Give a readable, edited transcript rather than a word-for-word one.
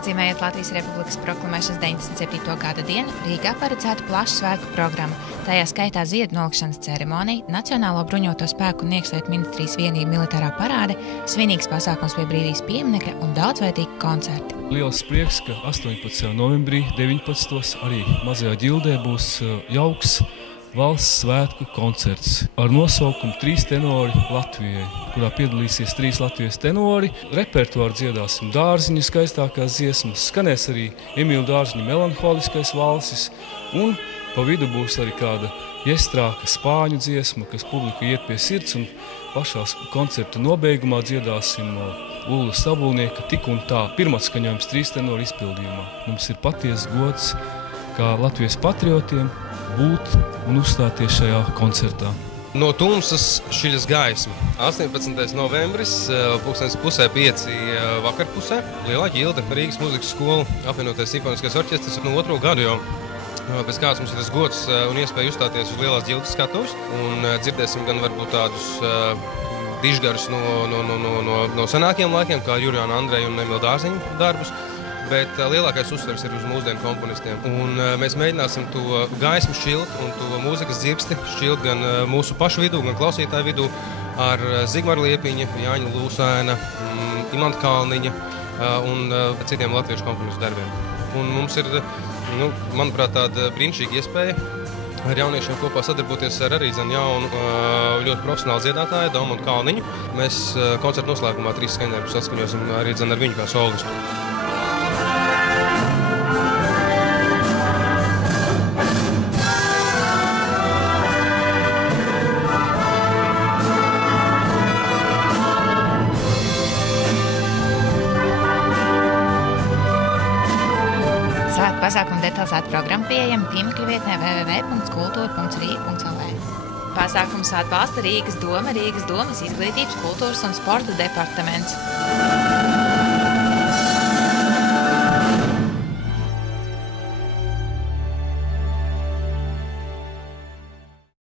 Atzīmējot Latvijas Republikas proklamēšanas 97. gada dienu, Rīgā paredzēta plaša svētku programma, tajā skaitā ziedu nolikšanas ceremonija, Nacionālo bruņoto spēku un iekšlietu ministrijas vienību militārā parāde, svinīgs pasākums pie Brīvības pieminekļa un daudzveidīgi koncerti. Liels prieks, ka 18. novembrī 19. arī Mazajā Ģildē būs jauks valsts svētku koncerts ar nosaukumu 3 tenori Latvijai, kurā piedalīsies 3 Latvijas tenori. Repertuāru dziedāsim Dārziņa skaistākās dziesmas, skanēs arī Emīla Dārziņa melanholiskais valsis, un pa vidu būs arī kāda iestrāka spāņu dziesma, kas publika iet pie sirds, un pašās koncerta nobeigumā dziedāsim Ulla Sabulnieka Tik un tā pirmatskaņojums 3 tenori izpildījumā. Mums ir patiesa gods kā Latvijas patriotiem būt un uzstāties šajā koncertā. No tumsas šķiļas gaisma. 18. novembris, 4:30 vakarpusē. Lielā Ģilde, Rīgas muzikas skola, apvienotais simfoniskais orķestris no 2. gadu jau. Pēc kāds mums ir tas gods un iespēja uzstāties uz Lielās Ģildes skatuves. Un dzirdēsim gan varbūt tādus dižgarus no senākiem laikiem, kā Jurijāna Andreja un Emīla Dārziņa darbus. Bet lielākais uzsvars ir uz mūsdienu komponistiem. Un mēs mēģināsim to gaismu šķilt un to mūzikas dzirksti šķilt gan mūsu pašu vidū, gan klausītāju vidū ar Zigmara Liepiņa, Jāņa Lūsēna, Imanta Kalniņa un citiem latviešu komponistu darbiem. Un mums ir, manuprāt, tāda brīnišķīga iespēja ar jauniešiem kopā sadarboties ar arī jaunu, ļoti profesionālu dziedātāju, Daumantu Kalniņu. Mēs koncertu noslēgumā 3 skaņdarbu saskaņosim arī ar viņu kā solistu. Pasākuma detalizēta programma pieejama tīmekļa vietnē www.kultura.rīga.lv. Pasākums atbalsta Rīgas doma, Rīgas domas izglītības, kultūras un sporta departaments.